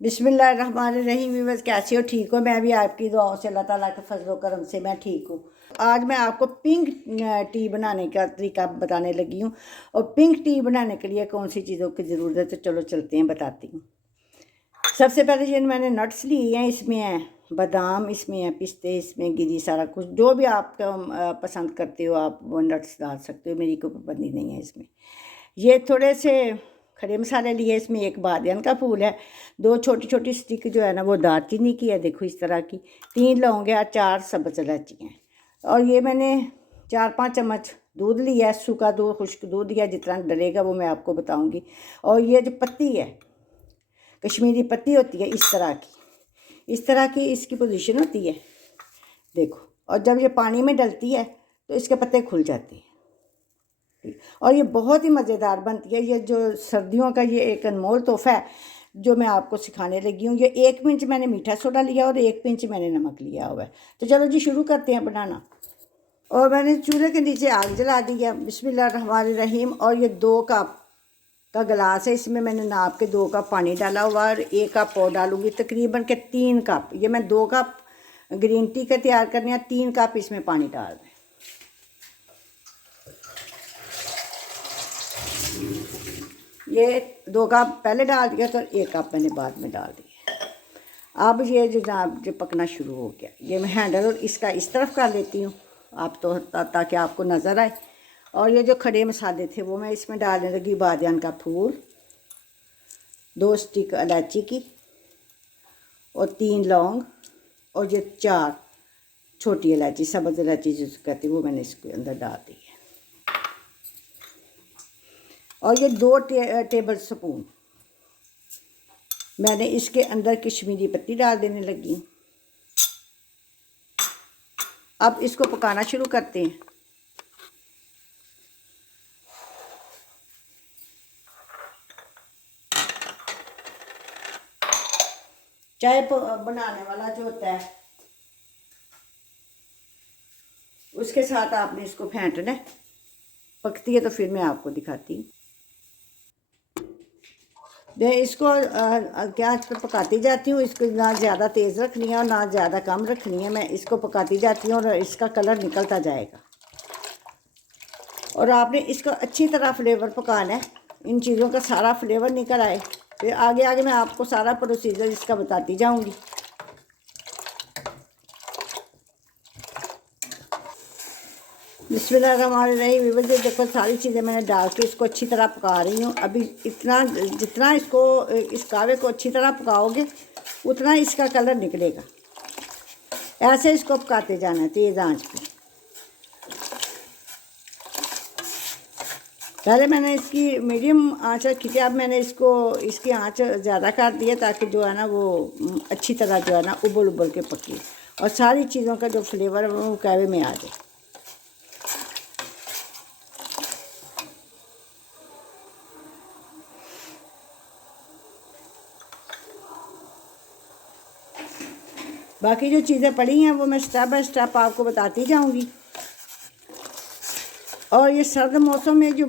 बिस्मिल्लाहिर्रहमानिर्रहीम। व्यूअर्स, कैसे हो? ठीक हो? मैं भी आपकी दुआओं से, अल्लाह ताला के फजलो करम से मैं ठीक हूँ। आज मैं आपको पिंक टी बनाने का तरीका बताने लगी हूँ। और पिंक टी बनाने के लिए कौन सी चीज़ों की ज़रूरत है, तो चलो चलते हैं, बताती हूँ। सबसे पहले ये मैंने नट्स लिए हैं। इसमें है बादाम, इसमें है पिस्ते, इसमें गिरी, सारा कुछ जो भी आप पसंद करते हो आप वो नट्स डाल सकते हो, मेरी कोई पाबंदी नहीं है इसमें। ये थोड़े से खड़े मसाले लिए, इसमें एक बादियान का फूल है, 2 छोटी छोटी स्टिक जो है ना वो दालचीनी की है, देखो इस तरह की, 3 लौंग है, 4 सब्ज़ इलायची हैं। और ये मैंने 4-5 चम्मच दूध लिया है, सूखा दूध, खुश्क दूध या जितना डलेगा वो मैं आपको बताऊंगी। और ये जो पत्ती है, कश्मीरी पत्ती होती है इस तरह की इसकी पोजीशन होती है, देखो। और जब ये पानी में डलती है तो इसके पत्ते खुल जाते हैं। और ये बहुत ही मज़ेदार बनती है। ये जो सर्दियों का ये एक अनमोल तोहफा है जो मैं आपको सिखाने लगी हूँ। ये 1 पिंच मैंने मीठा सोडा लिया और 1 पिंच मैंने नमक लिया हुआ है। तो चलो जी शुरू करते हैं बनाना। और मैंने चूल्हे के नीचे आग जला दी है। बिस्मिल्लाहिर्रहमानिर्रहीम। और ये 2 कप का गिलास है, इसमें मैंने नाप के 2 कप पानी डाला हुआ और 1 कप और डालूँगी, तकरीबन के 3 कप। ये मैं 2 कप ग्रीन टी का तैयार करने हैं, 3 कप इसमें पानी डाल दें। ये 2 कप पहले डाल दिया तो 1 कप मैंने बाद में डाल दिया। अब ये जो जनाब जो पकना शुरू हो गया, ये मैं हैंडल और इसका इस तरफ कर लेती हूँ आप तो ताकि आपको नज़र आए। और ये जो खड़े मसाले थे वो मैं इसमें डालने लगी। बादियान का फूल, 2 स्टिक इलायची की और 3 लौंग और ये 4 छोटी इलायची, सब्ज़ इलायची जो कहती है, वो मैंने इसके अंदर डाल दी है। और ये 2 टेबल स्पून मैंने इसके अंदर कश्मीरी पत्ती डाल देने लगी। अब इसको पकाना शुरू करते हैं। चाय बनाने वाला जो होता है उसके साथ आपने इसको फेंटना है। पकती है तो फिर मैं आपको दिखाती हूँ। मैं इसको गैस पर पकाती जाती हूँ। इसको ना ज़्यादा तेज़ रखनी है और ना ज़्यादा कम रखनी है। मैं इसको पकाती जाती हूँ और इसका कलर निकलता जाएगा। और आपने इसको अच्छी तरह फ्लेवर पकाना है, इन चीज़ों का सारा फ्लेवर निकल आए। फिर आगे आगे मैं आपको सारा प्रोसीजर इसका बताती जाऊँगी। बिस्मिल्लाहिर्रहमानिर्रहीम। देखो सारी चीज़ें मैंने डाल के इसको अच्छी तरह पका रही हूँ। अभी इतना जितना इसको इस कावे को अच्छी तरह पकाओगे उतना इसका कलर निकलेगा। ऐसे इसको पकाते जाना है तेज़ आंच पे। पहले मैंने इसकी मीडियम आंच रखी थी, अब मैंने इसको इसकी आंच ज़्यादा कर दी है ताकि जो है ना वो अच्छी तरह जो है ना उबल उबल के पके और सारी चीज़ों का जो फ्लेवर है वो कावे में आ जाए। बाकी जो चीज़ें पड़ी हैं वो मैं स्टेप बाय स्टेप आपको बताती जाऊंगी। और ये सर्द मौसम में जो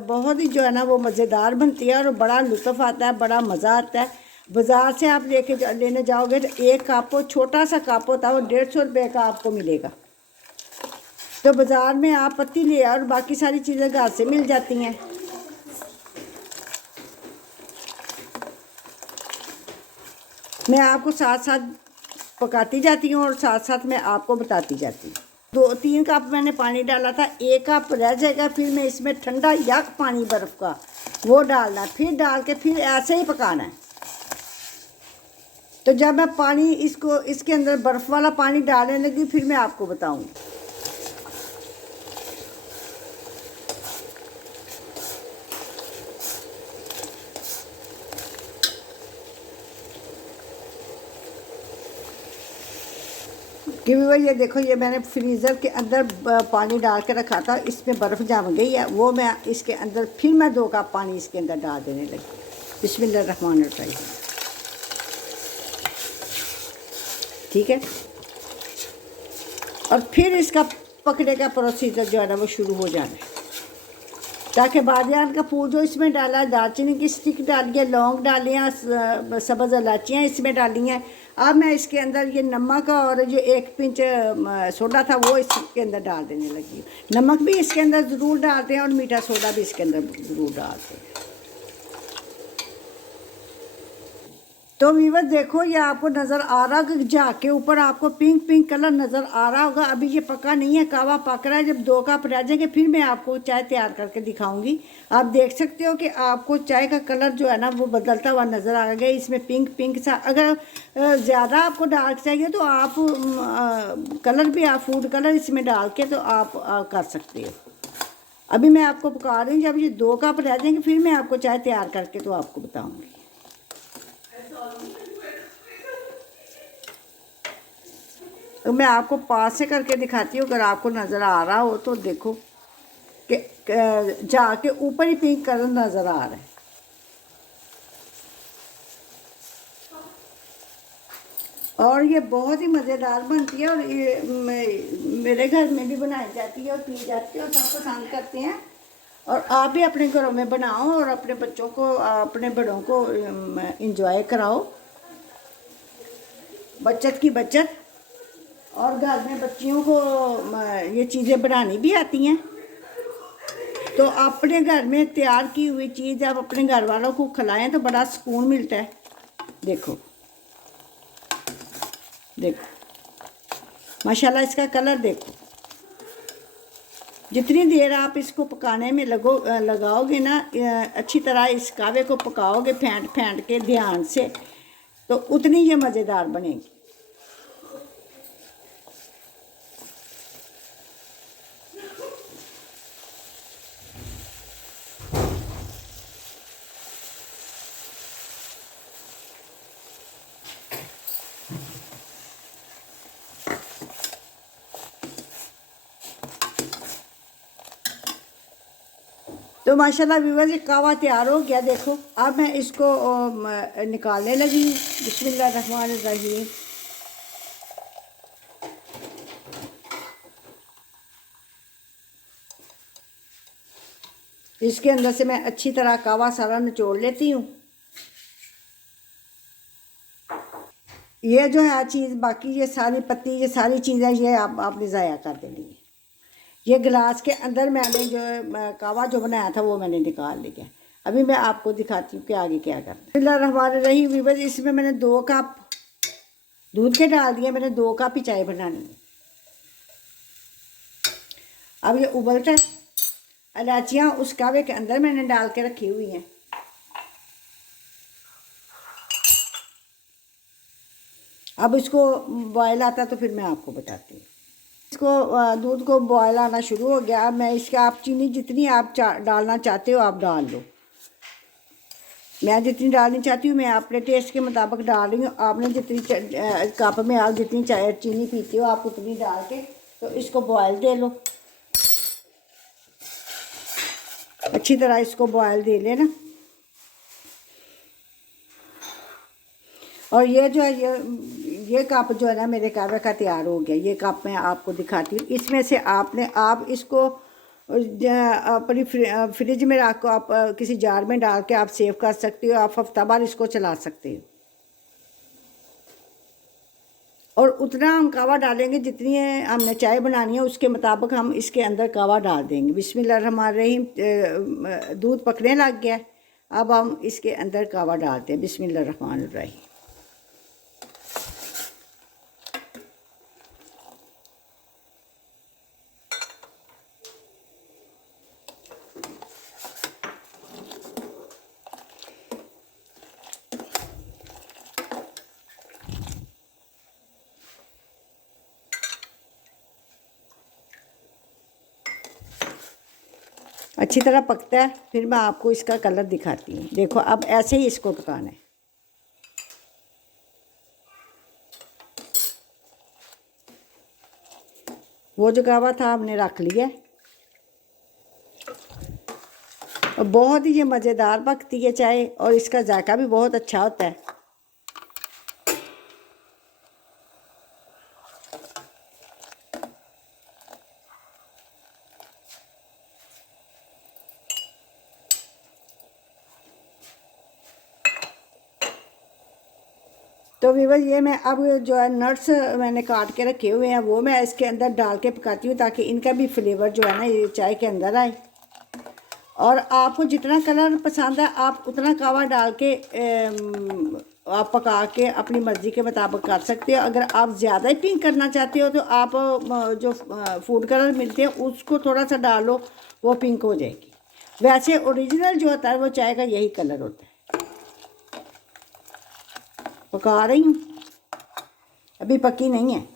बहुत ही जो है ना वो मज़ेदार बनती है और बड़ा लुत्फ़ आता है, बड़ा मज़ा आता है। बाज़ार से आप लेने जाओगे तो 1 कप, छोटा सा कप होता है, वो 150 रुपये का आपको मिलेगा। तो बाज़ार में आप पत्ती ले और बाकी सारी चीज़ें घर से मिल जाती हैं। मैं आपको साथ साथ पकाती जाती हूँ और साथ साथ मैं आपको बताती जाती हूँ। 2-3 कप मैंने पानी डाला था, 1 कप रह जाएगा। फिर मैं इसमें ठंडा यक पानी बर्फ़ का वो डालना, फिर डाल के फिर ऐसे ही पकाना है। तो जब मैं पानी इसको इसके अंदर बर्फ़ वाला पानी डालने लगी फिर मैं आपको बताऊँगी। कि ये देखो, ये मैंने फ्रीज़र के अंदर पानी डाल के रखा था, इसमें बर्फ़ जम गई है। वो मैं इसके अंदर फिर मैं 2 कप पानी इसके अंदर डाल देने लगी। बिस्मिल्लाहिर्रहमानिर्रहीम। ठीक है। और फिर इसका पकने का प्रोसीजर जो है ना वो शुरू हो जाना है। ताकि बादियान का फूल जो इसमें डाला, दालचीनी की स्टिक डाली है, लौंग डाले हैं, सब्ज़ इलायचियाँ इसमें डाली हैं। अब मैं इसके अंदर ये नमक और जो 1 पिंच सोडा था वो इसके अंदर डाल देने लगी हूँ। नमक भी इसके अंदर ज़रूर डालते हैं और मीठा सोडा भी इसके अंदर ज़रूर डालते हैं। तो वीवर देखो, ये आपको नज़र आ रहा होगा, जाके ऊपर आपको पिंक पिंक कलर नज़र आ रहा होगा। अभी ये पका नहीं है, कावा पक रहा है। जब 2 कप रह जाएंगे फिर मैं आपको चाय तैयार करके दिखाऊंगी। आप देख सकते हो कि आपको चाय का कलर जो है ना वो बदलता हुआ नज़र आ गया, इसमें पिंक पिंक सा। अगर ज़्यादा आपको डार्क चाहिए तो आप कलर भी, आप फूड कलर इसमें डाल के तो आप कर सकते हो। अभी मैं आपको पका रही हूँ, जब ये 2 कप रह जाएंगे फिर मैं आपको चाय तैयार करके तो आपको बताऊँगी। तो मैं आपको पास से करके दिखाती हूँ, अगर आपको नज़र आ रहा हो तो देखो कि जाके ऊपर ही पिंक कलर नज़र आ रहा है। और ये बहुत ही मज़ेदार बनती है और ये मेरे घर में भी बनाई जाती है और पी जाती है और सब पसंद करते हैं। और आप भी अपने घरों में बनाओ और अपने बच्चों को, अपने बड़ों को इंजॉय कराओ। बचत की बचत। और घर में बच्चियों को ये चीज़ें बनानी भी आती हैं, तो अपने घर में तैयार की हुई चीज़ आप अपने घर वालों को खिलाएं तो बड़ा सुकून मिलता है। देखो देखो माशाल्लाह, इसका कलर देखो। जितनी देर आप इसको पकाने में लगाओगे ना, अच्छी तरह इस कावे को पकाओगे फेंट फेंट के ध्यान से, तो उतनी ये मज़ेदार बनेगी। तो माशाल्लाह व्यूअर्स, ये कावा तैयार हो गया। देखो अब मैं इसको निकालने लगी हूँ। बिस्मिल्लाहिर्रहमानिर्रहीम। इसके अंदर से मैं अच्छी तरह कावा सारा निचोड़ लेती हूँ। ये जो है चीज़, बाकी ये सारी पत्ती, ये सारी चीज़ें ये आपने ज़ाया कर देनी है। ये गिलास के अंदर मैंने जो कावा जो बनाया था वो मैंने निकाल लिया। अभी मैं आपको दिखाती हूँ कि आगे क्या करना है। बिस्मिल्लाहिर्रहमानिर्रहीम व्यूअर्स, इसमें मैंने 2 कप दूध के डाल दिया। मैंने 2 कप ही चाय बनानी है। अब ये उबलता है, इलायचियाँ उस कावे के अंदर मैंने डाल के रखी हुई हैं। अब इसको बॉयल आता तो फिर मैं आपको बताती हूँ। इसको दूध को बॉयल आना शुरू हो गया। अब मैं इसका, आप चीनी जितनी आप डालना चाहते हो आप डाल लो। मैं जितनी डालनी चाहती हूँ मैं अपने टेस्ट के मुताबिक डाल रही हूँ। आपने जितनी कप में आप जितनी चाय चीनी पीते हो आप उतनी डाल के तो इसको बॉयल दे लो। अच्छी तरह इसको बॉयल दे लेना। और ये जो है ये कप जो है ना मेरे कावे का तैयार हो गया। ये कप मैं आपको दिखाती हूँ। इसमें से आप इसको अपनी फ्रिज में रख को आप किसी जार में डाल के आप सेव कर सकते हो। आप हफ्ता भर इसको चला सकते हो। और उतना हम कावा डालेंगे जितनी हमने चाय बनानी है उसके मुताबिक हम इसके अंदर कावा डाल देंगे। बिस्मिल्लाहिर्रहमानिर्रहीम। दूध पकने लग गया। अब हम इसके अंदर कावा डालते हैं। बिस्मिल्लाहिर्रहमानिर्रहीम। अच्छी तरह पकता है फिर मैं आपको इसका कलर दिखाती हूँ। देखो अब ऐसे ही इसको पकाना है। वो जो कावा था हमने रख लिया। और बहुत ही ये मज़ेदार पकती है चाय और इसका जायका भी बहुत अच्छा होता है। तो व्यूअर ये मैं अब जो है नट्स मैंने काट के रखे हुए हैं वो मैं इसके अंदर डाल के पकाती हूँ ताकि इनका भी फ्लेवर जो है ना ये चाय के अंदर आए। और आपको जितना कलर पसंद है आप उतना कावा डाल के आप पका के अपनी मर्ज़ी के मुताबिक कर सकते हो। अगर आप ज़्यादा ही पिंक करना चाहते हो तो आप जो फूड कलर मिलते हैं उसको थोड़ा सा डालो, वो पिंक हो जाएगी। वैसे ओरिजिनल जो होता है वो चाय का यही कलर होता है। पका रही हूँ, अभी पकी नहीं है।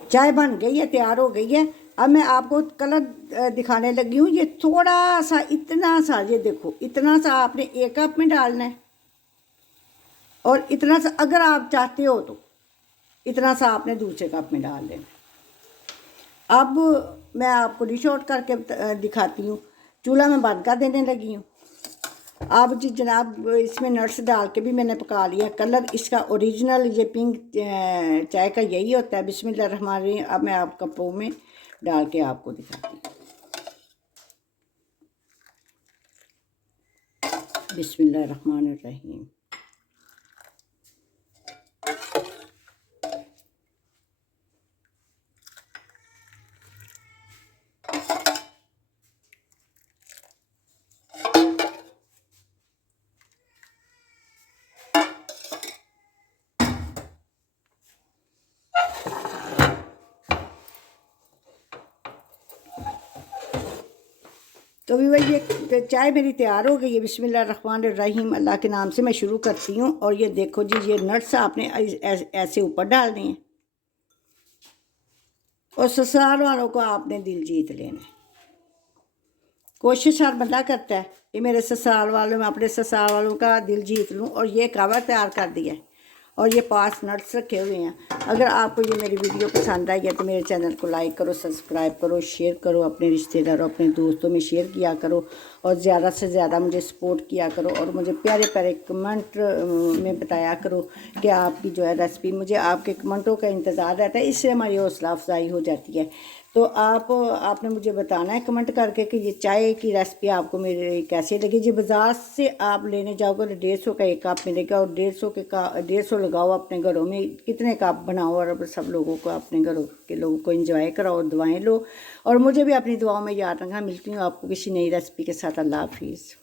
चाय बन गई है, तैयार हो गई है। अब मैं आपको कलर दिखाने लगी हूँ। ये थोड़ा सा, इतना सा, ये देखो इतना सा आपने एक कप में डालना है और इतना सा अगर आप चाहते हो तो इतना सा आपने दूसरे कप में डाल देना। अब मैं आपको डिश आउट करके दिखाती हूँ। चूल्हा में बंद कर देने लगी हूँ। अब जी जनाब इसमें नट्स डाल के भी मैंने पका लिया। कलर इसका ओरिजिनल ये पिंक चाय का यही होता है। बिस्मिल्लाहिर्रहमानिर्रहीम। अब मैं आप कपों में डाल के आपको दिखाती हूँ। बिस्मिल्लाहिर्रहमानिर्रहीम। तो भी वही ये चाय मेरी तैयार हो गई है। बिस्मिल्लाहिर्रहमानिर्रहीम। अल्लाह के नाम से मैं शुरू करती हूँ। और ये देखो जी, ये नट्स आपने ऐसे ऊपर डालने हैं और ससुराल वालों को आपने दिल जीत लेना है। कोशिश हर बंदा करता है कि मेरे ससुराल वालों में अपने ससुराल वालों का दिल जीत लूँ। और ये कावा तैयार कर दिया है और ये 5 नट्स रखे हुए हैं। अगर आपको ये मेरी वीडियो पसंद आई है तो मेरे चैनल को लाइक करो, सब्सक्राइब करो, शेयर करो, अपने रिश्तेदारों अपने दोस्तों में शेयर किया करो और ज़्यादा से ज़्यादा मुझे सपोर्ट किया करो। और मुझे प्यारे प्यारे कमेंट में बताया करो कि आपकी जो है रेसिपी, मुझे आपके कमेंटों का इंतज़ार रहता है। इससे हमारी हौसला अफजाई हो जाती है। तो आपने मुझे बताना है कमेंट करके कि ये चाय की रेसिपी आपको मेरे कैसी लगी। जी बाज़ार से आप लेने जाओगे तो 150 का एक कप मिलेगा और 150 लगाओ अपने घरों में, कितने कप बनाओ और सब लोगों को, अपने घरों के लोगों को एंजॉय कराओ, दुआएं लो और मुझे भी अपनी दुआओं में याद रखना। मिलती हूँ आपको किसी नई रेसिपी के साथ। अल्लाह हाफिज़।